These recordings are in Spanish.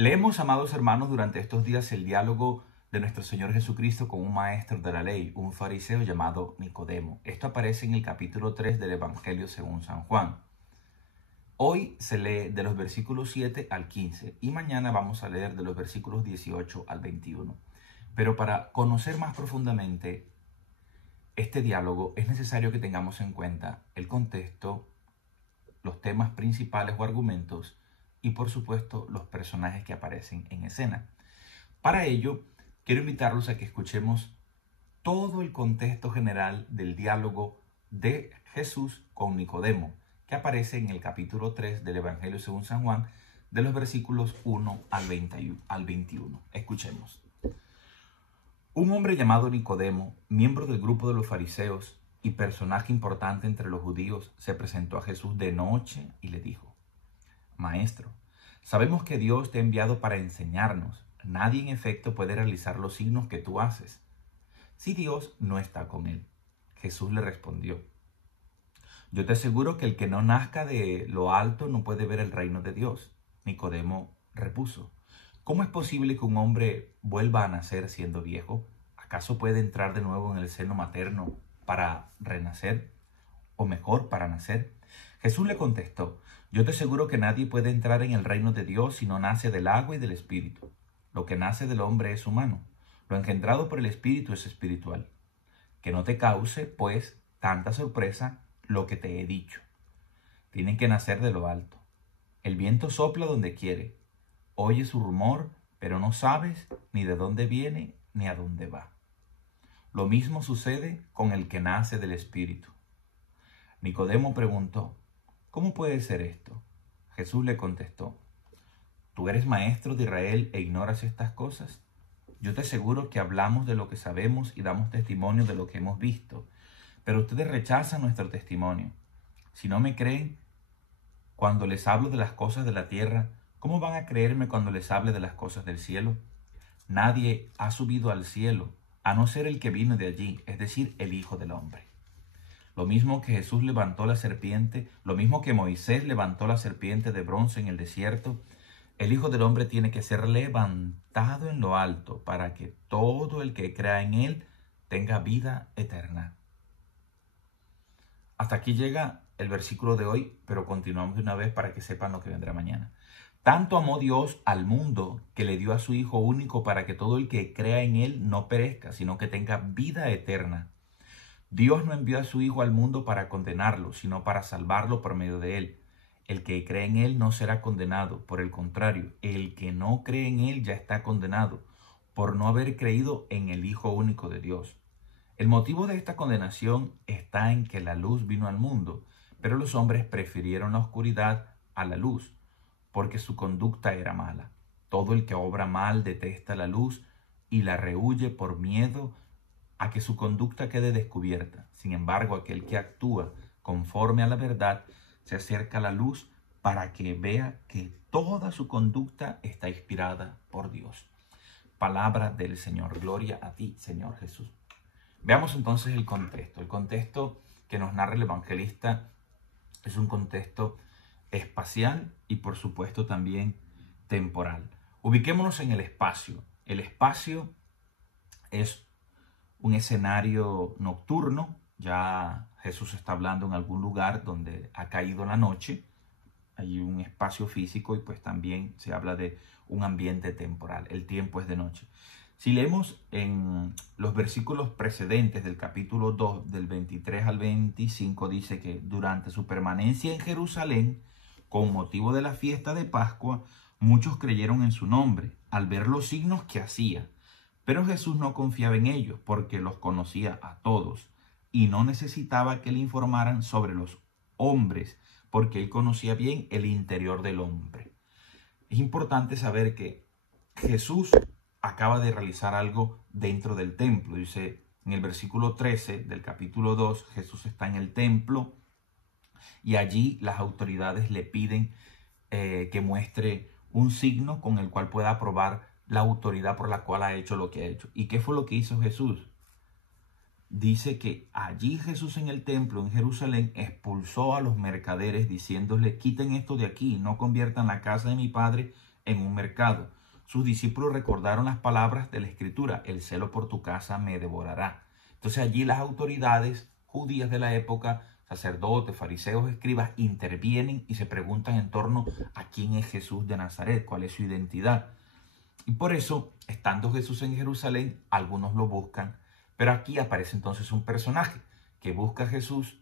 Leemos, amados hermanos, durante estos días el diálogo de nuestro Señor Jesucristo con un maestro de la ley, un fariseo llamado Nicodemo. Esto aparece en el capítulo 3 del Evangelio según San Juan. Hoy se lee de los versículos 7 al 15 y mañana vamos a leer de los versículos 18 al 21. Pero para conocer más profundamente este diálogo es necesario que tengamos en cuenta el contexto, los temas principales o argumentos y por supuesto los personajes que aparecen en escena. Para ello, quiero invitarlos a que escuchemos todo el contexto general del diálogo de Jesús con Nicodemo, que aparece en el capítulo 3 del Evangelio según San Juan, de los versículos 1 al 21. Escuchemos. Un hombre llamado Nicodemo, miembro del grupo de los fariseos y personaje importante entre los judíos, se presentó a Jesús de noche y le dijo: Maestro, sabemos que Dios te ha enviado para enseñarnos. Nadie en efecto puede realizar los signos que tú haces si Dios no está con él. Jesús le respondió: Yo te aseguro que el que no nazca de lo alto no puede ver el reino de Dios. Nicodemo repuso: ¿Cómo es posible que un hombre vuelva a nacer siendo viejo? ¿Acaso puede entrar de nuevo en el seno materno para renacer? ¿O mejor, para nacer? Jesús le contestó: Yo te aseguro que nadie puede entrar en el reino de Dios si no nace del agua y del Espíritu. Lo que nace del hombre es humano, lo engendrado por el Espíritu es espiritual. Que no te cause, pues, tanta sorpresa lo que te he dicho. Tienen que nacer de lo alto. El viento sopla donde quiere. Oye su rumor, pero no sabes ni de dónde viene ni a dónde va. Lo mismo sucede con el que nace del Espíritu. Nicodemo preguntó: ¿Cómo puede ser esto? Jesús le contestó: ¿Tú eres maestro de Israel e ignoras estas cosas? Yo te aseguro que hablamos de lo que sabemos y damos testimonio de lo que hemos visto, pero ustedes rechazan nuestro testimonio. Si no me creen cuando les hablo de las cosas de la tierra, ¿cómo van a creerme cuando les hable de las cosas del cielo? Nadie ha subido al cielo, a no ser el que vino de allí, es decir, el Hijo del Hombre. Lo mismo que Jesús levantó la serpiente, lo mismo que Moisés levantó la serpiente de bronce en el desierto, el Hijo del Hombre tiene que ser levantado en lo alto para que todo el que crea en él tenga vida eterna. Hasta aquí llega el versículo de hoy, pero continuamos de una vez para que sepan lo que vendrá mañana. Tanto amó Dios al mundo que le dio a su Hijo único para que todo el que crea en él no perezca, sino que tenga vida eterna. Dios no envió a su Hijo al mundo para condenarlo, sino para salvarlo por medio de él. El que cree en él no será condenado, por el contrario, el que no cree en él ya está condenado, por no haber creído en el Hijo único de Dios. El motivo de esta condenación está en que la luz vino al mundo, pero los hombres prefirieron la oscuridad a la luz, porque su conducta era mala. Todo el que obra mal detesta la luz y la rehúye por miedo a que su conducta quede descubierta. Sin embargo, aquel que actúa conforme a la verdad se acerca a la luz para que vea que toda su conducta está inspirada por Dios. Palabra del Señor. Gloria a ti, Señor Jesús. Veamos entonces el contexto. El contexto que nos narra el evangelista es un contexto espacial y por supuesto también temporal. Ubiquémonos en el espacio. El espacio es un escenario nocturno. Ya Jesús está hablando en algún lugar donde ha caído la noche. Hay un espacio físico y pues también se habla de un ambiente temporal. El tiempo es de noche. Si leemos en los versículos precedentes del capítulo 2, del 23 al 25, dice que durante su permanencia en Jerusalén, con motivo de la fiesta de Pascua, muchos creyeron en su nombre, al ver los signos que hacía. Pero Jesús no confiaba en ellos, porque los conocía a todos, y no necesitaba que le informaran sobre los hombres, porque él conocía bien el interior del hombre. Es importante saber que Jesús acaba de realizar algo dentro del templo. Dice en el versículo 13 del capítulo 2, Jesús está en el templo y allí las autoridades le piden que muestre un signo con el cual pueda probar la autoridad por la cual ha hecho lo que ha hecho. ¿Y qué fue lo que hizo Jesús? Dice que allí Jesús en el templo en Jerusalén expulsó a los mercaderes diciéndole: quiten esto de aquí, no conviertan la casa de mi padre en un mercado. Sus discípulos recordaron las palabras de la Escritura: el celo por tu casa me devorará. Entonces allí las autoridades judías de la época, sacerdotes, fariseos, escribas, intervienen y se preguntan en torno a quién es Jesús de Nazaret, cuál es su identidad. Y por eso, estando Jesús en Jerusalén, algunos lo buscan, pero aquí aparece entonces un personaje que busca a Jesús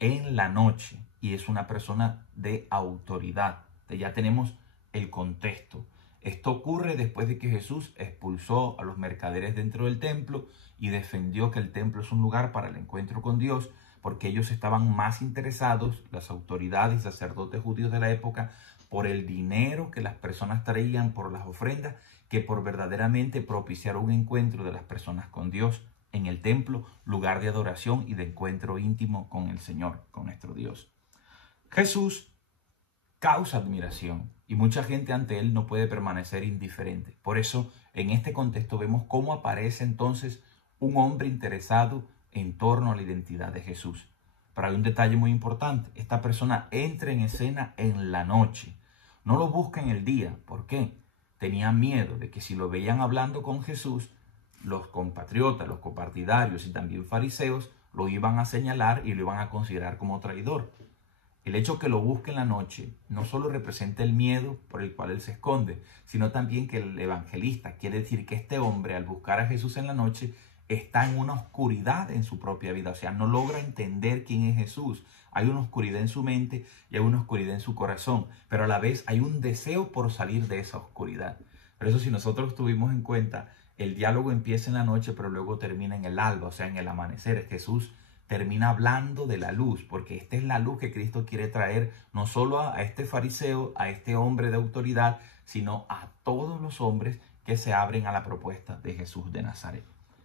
en la noche y es una persona de autoridad. Ya tenemos el contexto. Esto ocurre después de que Jesús expulsó a los mercaderes dentro del templo y defendió que el templo es un lugar para el encuentro con Dios, porque ellos estaban más interesados, las autoridades y sacerdotes judíos de la época, por el dinero que las personas traían por las ofrendas, que por verdaderamente propiciar un encuentro de las personas con Dios en el templo, lugar de adoración y de encuentro íntimo con el Señor, con nuestro Dios. Jesús causa admiración y mucha gente ante él no puede permanecer indiferente. Por eso, en este contexto vemos cómo aparece entonces un hombre interesado en torno a la identidad de Jesús. Pero hay un detalle muy importante: esta persona entra en escena en la noche. No lo busca en el día. ¿Por qué? Tenía miedo de que si lo veían hablando con Jesús, los compatriotas, los copartidarios y también fariseos lo iban a señalar y lo iban a considerar como traidor. El hecho que lo busque en la noche no solo representa el miedo por el cual él se esconde, sino también que el evangelista quiere decir que este hombre, al buscar a Jesús en la noche, está en una oscuridad en su propia vida. O sea, no logra entender quién es Jesús. Hay una oscuridad en su mente y hay una oscuridad en su corazón, pero a la vez hay un deseo por salir de esa oscuridad. Por eso, si nosotros tuvimos en cuenta, el diálogo empieza en la noche, pero luego termina en el alba, o sea, en el amanecer. Jesús termina hablando de la luz, porque esta es la luz que Cristo quiere traer no solo a este fariseo, a este hombre de autoridad, sino a todos los hombres que se abren a la propuesta de Jesús de Nazaret.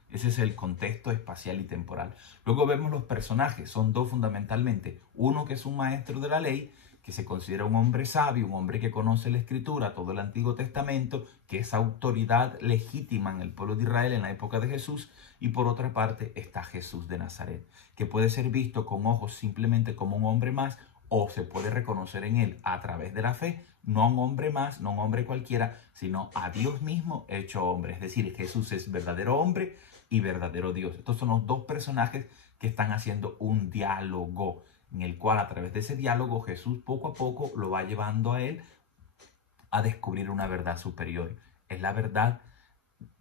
Ese es el contexto espacial y temporal. Luego vemos los personajes, son dos fundamentalmente. Uno que es un maestro de la ley, que se considera un hombre sabio, un hombre que conoce la Escritura, todo el Antiguo Testamento, que es autoridad legítima en el pueblo de Israel en la época de Jesús. Y por otra parte está Jesús de Nazaret, que puede ser visto con ojos simplemente como un hombre más, o se puede reconocer en él a través de la fe, no a un hombre más, no a un hombre cualquiera, sino a Dios mismo hecho hombre. Es decir, Jesús es verdadero hombre y verdadero Dios. Estos son los dos personajes que están haciendo un diálogo, en el cual a través de ese diálogo Jesús poco a poco lo va llevando a él a descubrir una verdad superior. Es la verdad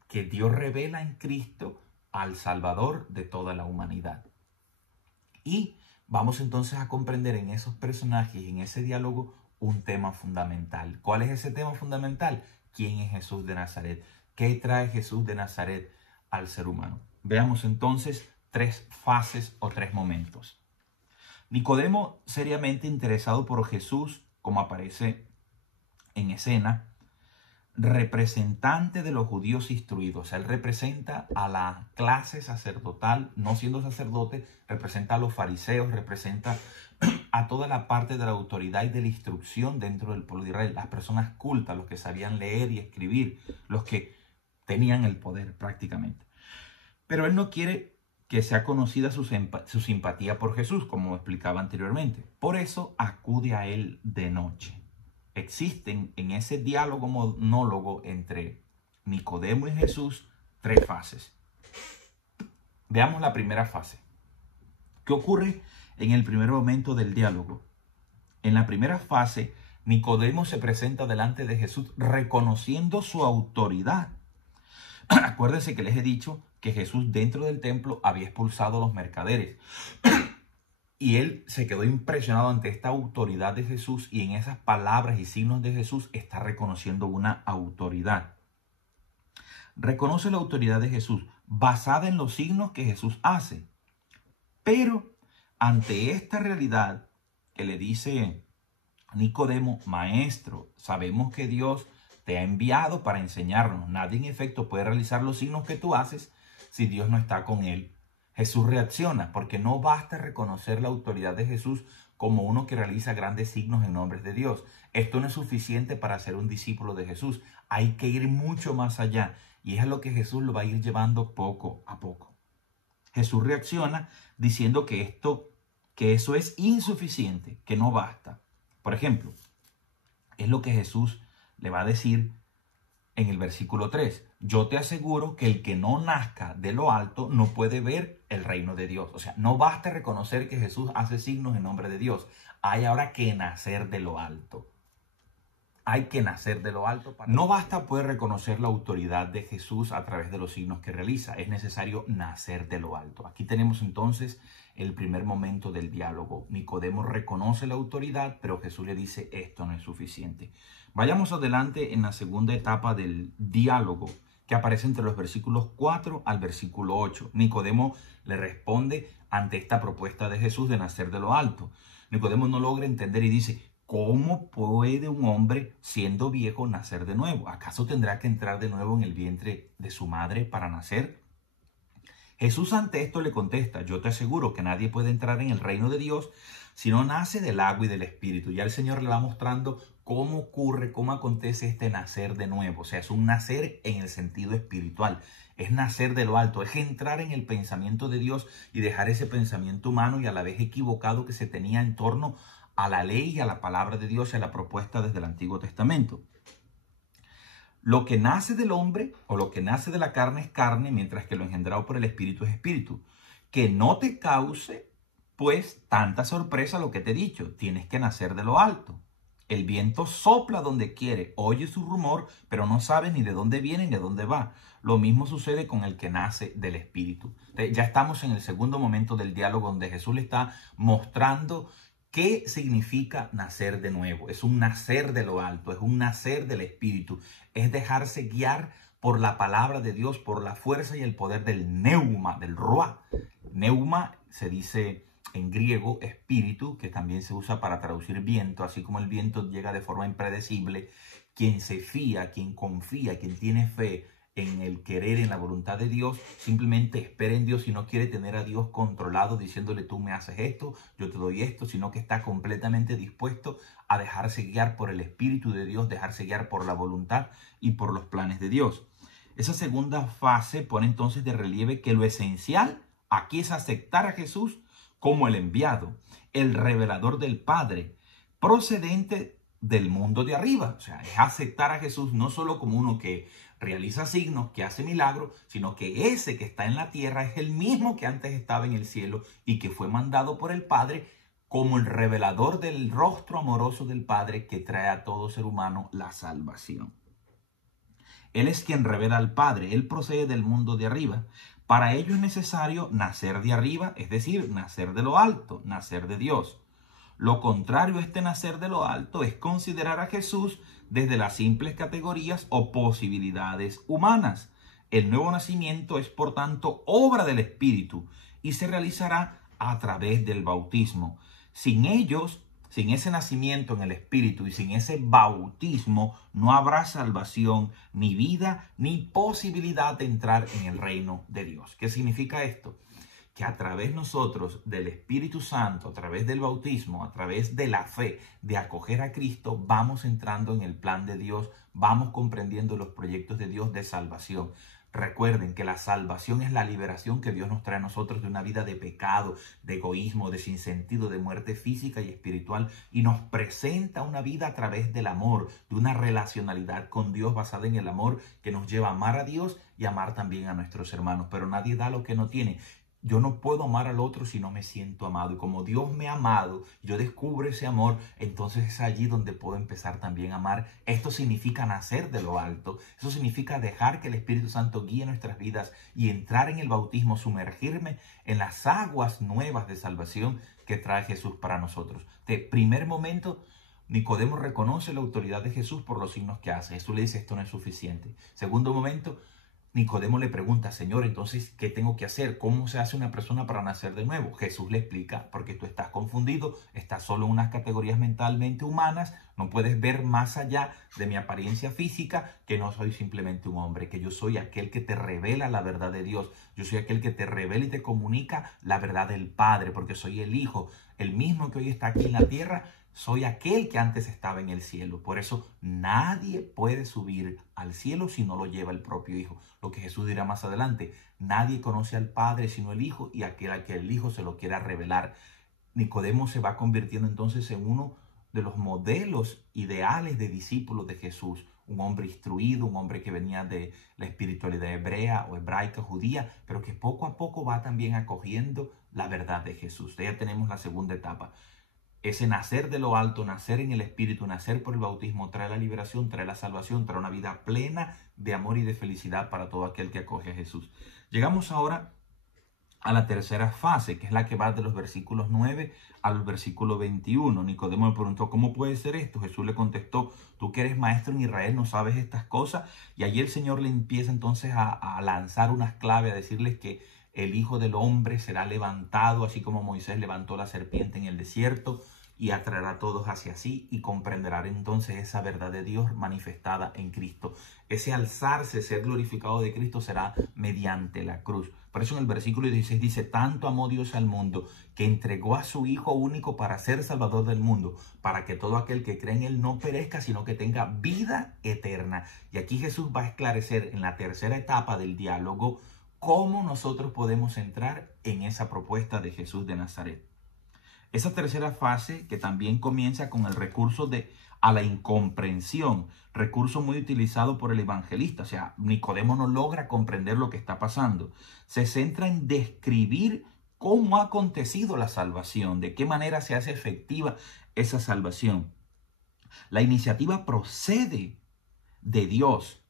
que Dios revela en Cristo al Salvador de toda la humanidad. Y vamos entonces a comprender en esos personajes, en ese diálogo, un tema fundamental. ¿Cuál es ese tema fundamental? ¿Quién es Jesús de Nazaret? ¿Qué trae Jesús de Nazaret al ser humano? Veamos entonces tres fases o tres momentos. Nicodemo, seriamente interesado por Jesús, como aparece en escena, representante de los judíos instruidos. O sea, él representa a la clase sacerdotal, no siendo sacerdote, representa a los fariseos, representa a toda la parte de la autoridad y de la instrucción dentro del pueblo de Israel, las personas cultas, los que sabían leer y escribir, los que tenían el poder prácticamente. Pero él no quiere que sea conocida su simpatía por Jesús, como explicaba anteriormente. Por eso acude a él de noche. Existen en ese diálogo monólogo entre Nicodemo y Jesús tres fases. Veamos la primera fase. ¿Qué ocurre en el primer momento del diálogo? En la primera fase, Nicodemo se presenta delante de Jesús reconociendo su autoridad. Acuérdense que les he dicho que Jesús dentro del templo había expulsado a los mercaderes. Y él se quedó impresionado ante esta autoridad de Jesús, y en esas palabras y signos de Jesús está reconociendo una autoridad. Reconoce la autoridad de Jesús basada en los signos que Jesús hace. Pero ante esta realidad que le dice Nicodemo: maestro, sabemos que Dios te ha enviado para enseñarnos. Nadie en efecto puede realizar los signos que tú haces si Dios no está con él. Jesús reacciona, porque no basta reconocer la autoridad de Jesús como uno que realiza grandes signos en nombre de Dios. Esto no es suficiente para ser un discípulo de Jesús. Hay que ir mucho más allá, y es a lo que Jesús lo va a ir llevando poco a poco. Jesús reacciona diciendo que eso es insuficiente, que no basta. Por ejemplo, es lo que Jesús Le va a decir en el versículo 3, yo te aseguro que el que no nazca de lo alto no puede ver el reino de Dios. O sea, no basta reconocer que Jesús hace signos en nombre de Dios. Hay ahora que nacer de lo alto. Hay que nacer de lo alto. No basta poder reconocer la autoridad de Jesús a través de los signos que realiza. Es necesario nacer de lo alto. Aquí tenemos entonces el primer momento del diálogo. Nicodemo reconoce la autoridad, pero Jesús le dice, esto no es suficiente. Vayamos adelante en la segunda etapa del diálogo, que aparece entre los versículos 4 al versículo 8. Nicodemo le responde ante esta propuesta de Jesús de nacer de lo alto. Nicodemo no logra entender y dice, ¿cómo puede un hombre siendo viejo nacer de nuevo? ¿Acaso tendrá que entrar de nuevo en el vientre de su madre para nacer? Jesús ante esto le contesta, yo te aseguro que nadie puede entrar en el reino de Dios si no nace del agua y del Espíritu. Ya el Señor le va mostrando cómo ocurre, cómo acontece este nacer de nuevo. O sea, es un nacer en el sentido espiritual. Es nacer de lo alto, es entrar en el pensamiento de Dios y dejar ese pensamiento humano y a la vez equivocado que se tenía en torno a la ley y a la palabra de Dios y a la propuesta desde el Antiguo Testamento. Lo que nace del hombre o lo que nace de la carne es carne, mientras que lo engendrado por el Espíritu es espíritu. Que no te cause, pues, tanta sorpresa lo que te he dicho. Tienes que nacer de lo alto. El viento sopla donde quiere, oye su rumor, pero no sabes ni de dónde viene ni de dónde va. Lo mismo sucede con el que nace del Espíritu. Ya estamos en el segundo momento del diálogo donde Jesús le está mostrando ¿qué significa nacer de nuevo? Es un nacer de lo alto, es un nacer del Espíritu, es dejarse guiar por la palabra de Dios, por la fuerza y el poder del neuma, del ruá. Neuma se dice en griego espíritu, que también se usa para traducir viento, así como el viento llega de forma impredecible. Quien se fía, quien confía, quien tiene fe en el querer, en la voluntad de Dios, simplemente espera en Dios y no quiere tener a Dios controlado diciéndole tú me haces esto, yo te doy esto, sino que está completamente dispuesto a dejarse guiar por el Espíritu de Dios, dejarse guiar por la voluntad y por los planes de Dios. Esa segunda fase pone entonces de relieve que lo esencial aquí es aceptar a Jesús como el enviado, el revelador del Padre, procedente del mundo de arriba. O sea, es aceptar a Jesús no solo como uno que realiza signos, que hace milagros, sino que ese que está en la tierra es el mismo que antes estaba en el cielo y que fue mandado por el Padre como el revelador del rostro amoroso del Padre que trae a todo ser humano la salvación. Él es quien revela al Padre, Él procede del mundo de arriba. Para ello es necesario nacer de arriba, es decir, nacer de lo alto, nacer de Dios. Lo contrario a este nacer de lo alto es considerar a Jesús desde las simples categorías o posibilidades humanas. El nuevo nacimiento es, por tanto, obra del Espíritu y se realizará a través del bautismo. Sin ellos, sin ese nacimiento en el Espíritu y sin ese bautismo, no habrá salvación, ni vida, ni posibilidad de entrar en el reino de Dios. ¿Qué significa esto? Que a través nosotros del Espíritu Santo, a través del bautismo, a través de la fe, de acoger a Cristo, vamos entrando en el plan de Dios, vamos comprendiendo los proyectos de Dios de salvación. Recuerden que la salvación es la liberación que Dios nos trae a nosotros de una vida de pecado, de egoísmo, de sinsentido, de muerte física y espiritual, y nos presenta una vida a través del amor, de una relacionalidad con Dios basada en el amor que nos lleva a amar a Dios y amar también a nuestros hermanos. Pero nadie da lo que no tiene. Yo no puedo amar al otro si no me siento amado. Y como Dios me ha amado, yo descubro ese amor, entonces es allí donde puedo empezar también a amar. Esto significa nacer de lo alto. Eso significa dejar que el Espíritu Santo guíe nuestras vidas y entrar en el bautismo, sumergirme en las aguas nuevas de salvación que trae Jesús para nosotros. De primer momento, Nicodemo reconoce la autoridad de Jesús por los signos que hace. Jesús le dice, esto no es suficiente. Segundo momento, Nicodemo le pregunta, Señor, entonces, ¿qué tengo que hacer? ¿Cómo se hace una persona para nacer de nuevo? Jesús le explica, porque tú estás confundido, estás solo en unas categorías mentalmente humanas, no puedes ver más allá de mi apariencia física, que no soy simplemente un hombre, que yo soy aquel que te revela la verdad de Dios, yo soy aquel que te revela y te comunica la verdad del Padre, porque soy el Hijo, el mismo que hoy está aquí en la tierra. Soy aquel que antes estaba en el cielo. Por eso nadie puede subir al cielo si no lo lleva el propio Hijo. Lo que Jesús dirá más adelante. Nadie conoce al Padre sino el Hijo y aquel al que el Hijo se lo quiera revelar. Nicodemo se va convirtiendo entonces en uno de los modelos ideales de discípulos de Jesús. Un hombre instruido, un hombre que venía de la espiritualidad hebrea o hebraica, judía, pero que poco a poco va también acogiendo la verdad de Jesús. Ya tenemos la segunda etapa. Ese nacer de lo alto, nacer en el Espíritu, nacer por el bautismo, trae la liberación, trae la salvación, trae una vida plena de amor y de felicidad para todo aquel que acoge a Jesús. Llegamos ahora a la tercera fase, que es la que va de los versículos 9 al versículo 21. Nicodemo le preguntó, ¿cómo puede ser esto? Jesús le contestó, tú que eres maestro en Israel, ¿no sabes estas cosas? Y allí el Señor le empieza entonces a lanzar unas claves, a decirles que el Hijo del Hombre será levantado, así como Moisés levantó la serpiente en el desierto, y atraerá a todos hacia sí y comprenderán entonces esa verdad de Dios manifestada en Cristo. Ese alzarse, ser glorificado de Cristo será mediante la cruz. Por eso en el versículo 16 dice, tanto amó Dios al mundo que entregó a su Hijo único para ser Salvador del mundo, para que todo aquel que cree en Él no perezca, sino que tenga vida eterna. Y aquí Jesús va a esclarecer en la tercera etapa del diálogo cómo nosotros podemos entrar en esa propuesta de Jesús de Nazaret. Esa tercera fase que también comienza con el recurso a la incomprensión, recurso muy utilizado por el evangelista. O sea, Nicodemo no logra comprender lo que está pasando. Se centra en describir cómo ha acontecido la salvación, de qué manera se hace efectiva esa salvación. La iniciativa procede de Dios.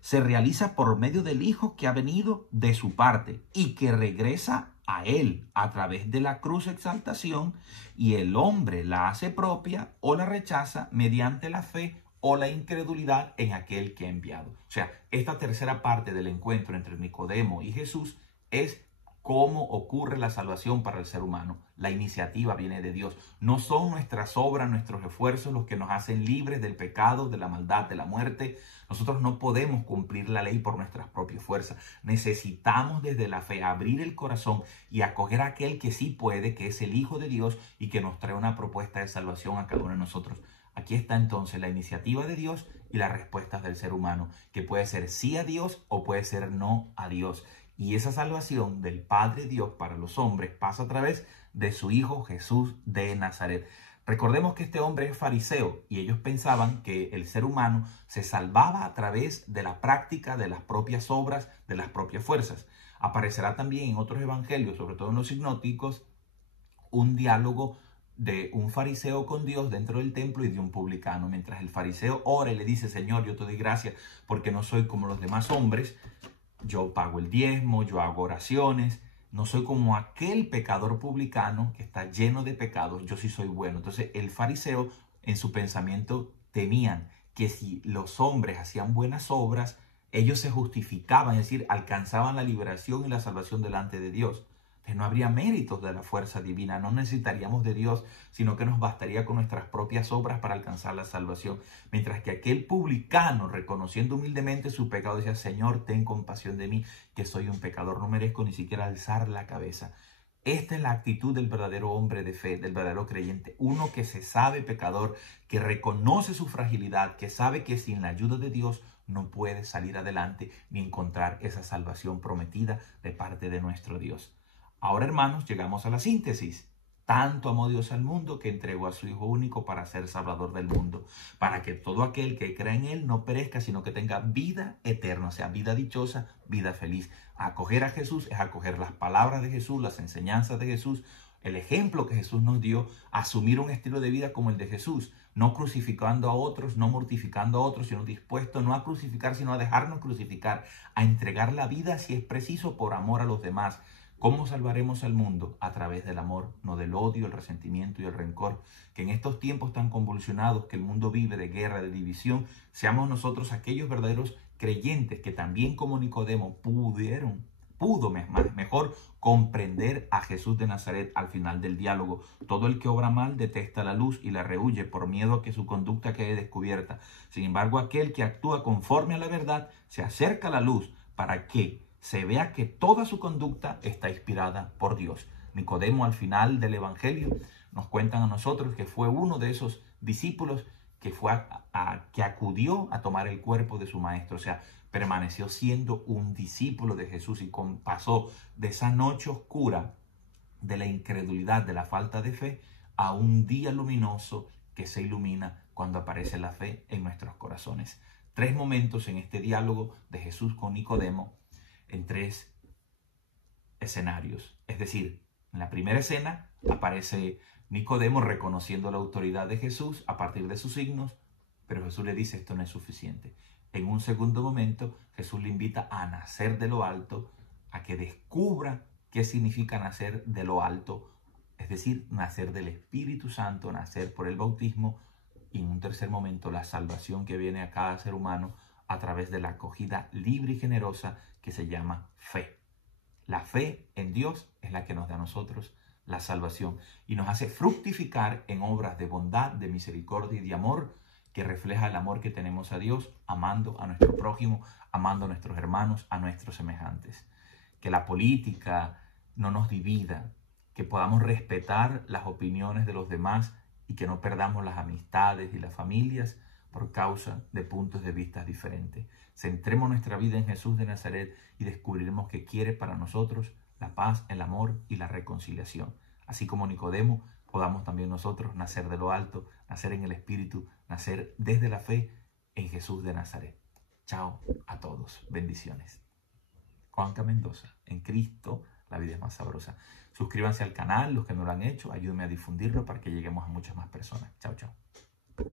Se realiza por medio del Hijo que ha venido de su parte y que regresa a Él a través de la cruz exaltación, y el hombre la hace propia o la rechaza mediante la fe o la incredulidad en aquel que ha enviado. O sea, esta tercera parte del encuentro entre Nicodemo y Jesús es cómo ocurre la salvación para el ser humano. La iniciativa viene de Dios. No son nuestras obras, nuestros esfuerzos los que nos hacen libres del pecado, de la maldad, de la muerte. Nosotros no podemos cumplir la ley por nuestras propias fuerzas. Necesitamos desde la fe abrir el corazón y acoger a aquel que sí puede, que es el Hijo de Dios y que nos trae una propuesta de salvación a cada uno de nosotros. Aquí está entonces la iniciativa de Dios y las respuestas del ser humano, que puede ser sí a Dios o puede ser no a Dios. Y esa salvación del Padre Dios para los hombres pasa a través de su Hijo Jesús de Nazaret. Recordemos que este hombre es fariseo y ellos pensaban que el ser humano se salvaba a través de la práctica de las propias obras, de las propias fuerzas. Aparecerá también en otros evangelios, sobre todo en los sinópticos, un diálogo de un fariseo con Dios dentro del templo y de un publicano. Mientras el fariseo ora y le dice, Señor, yo te doy gracias porque no soy como los demás hombres, yo pago el diezmo, yo hago oraciones, no soy como aquel pecador publicano que está lleno de pecados, yo sí soy bueno. Entonces el fariseo en su pensamiento temían que si los hombres hacían buenas obras, ellos se justificaban, es decir, alcanzaban la liberación y la salvación delante de Dios. No habría méritos de la fuerza divina, no necesitaríamos de Dios, sino que nos bastaría con nuestras propias obras para alcanzar la salvación. Mientras que aquel publicano, reconociendo humildemente su pecado, decía, Señor, ten compasión de mí, que soy un pecador, no merezco ni siquiera alzar la cabeza. Esta es la actitud del verdadero hombre de fe, del verdadero creyente, uno que se sabe pecador, que reconoce su fragilidad, que sabe que sin la ayuda de Dios no puede salir adelante ni encontrar esa salvación prometida de parte de nuestro Dios. Ahora, hermanos, llegamos a la síntesis. Tanto amó Dios al mundo que entregó a su Hijo único para ser Salvador del mundo, para que todo aquel que crea en Él no perezca, sino que tenga vida eterna, o sea, vida dichosa, vida feliz. Acoger a Jesús es acoger las palabras de Jesús, las enseñanzas de Jesús, el ejemplo que Jesús nos dio, asumir un estilo de vida como el de Jesús, no crucificando a otros, no mortificando a otros, sino dispuesto no a crucificar, sino a dejarnos crucificar, a entregar la vida si es preciso por amor a los demás. ¿Cómo salvaremos al mundo? A través del amor, no del odio, el resentimiento y el rencor. Que en estos tiempos tan convulsionados que el mundo vive de guerra, de división, seamos nosotros aquellos verdaderos creyentes que también como Nicodemo pudo mejor comprender a Jesús de Nazaret al final del diálogo. Todo el que obra mal detesta la luz y la rehúye por miedo a que su conducta quede descubierta. Sin embargo, aquel que actúa conforme a la verdad se acerca a la luz para que se vea que toda su conducta está inspirada por Dios. Nicodemo al final del Evangelio nos cuentan a nosotros que fue uno de esos discípulos que que acudió a tomar el cuerpo de su maestro, o sea, permaneció siendo un discípulo de Jesús y pasó de esa noche oscura de la incredulidad, de la falta de fe, a un día luminoso que se ilumina cuando aparece la fe en nuestros corazones. 3 momentos en este diálogo de Jesús con Nicodemo en 3 escenarios. Es decir, en la primera escena aparece Nicodemo reconociendo la autoridad de Jesús a partir de sus signos, pero Jesús le dice esto no es suficiente. En un segundo momento, Jesús le invita a nacer de lo alto, a que descubra qué significa nacer de lo alto, es decir, nacer del Espíritu Santo, nacer por el bautismo, y en un tercer momento la salvación que viene a cada ser humano a través de la acogida libre y generosa que se llama fe. La fe en Dios es la que nos da a nosotros la salvación y nos hace fructificar en obras de bondad, de misericordia y de amor que refleja el amor que tenemos a Dios, amando a nuestro prójimo, amando a nuestros hermanos, a nuestros semejantes. Que la política no nos divida, que podamos respetar las opiniones de los demás y que no perdamos las amistades y las familias por causa de puntos de vista diferentes. Centremos nuestra vida en Jesús de Nazaret y descubriremos que quiere para nosotros la paz, el amor y la reconciliación. Así como Nicodemo, podamos también nosotros nacer de lo alto, nacer en el Espíritu, nacer desde la fe en Jesús de Nazaret. Chao a todos. Bendiciones. Juanca Mendoza, en Cristo la vida es más sabrosa. Suscríbanse al canal, los que no lo han hecho, ayúdenme a difundirlo para que lleguemos a muchas más personas. Chao, chao.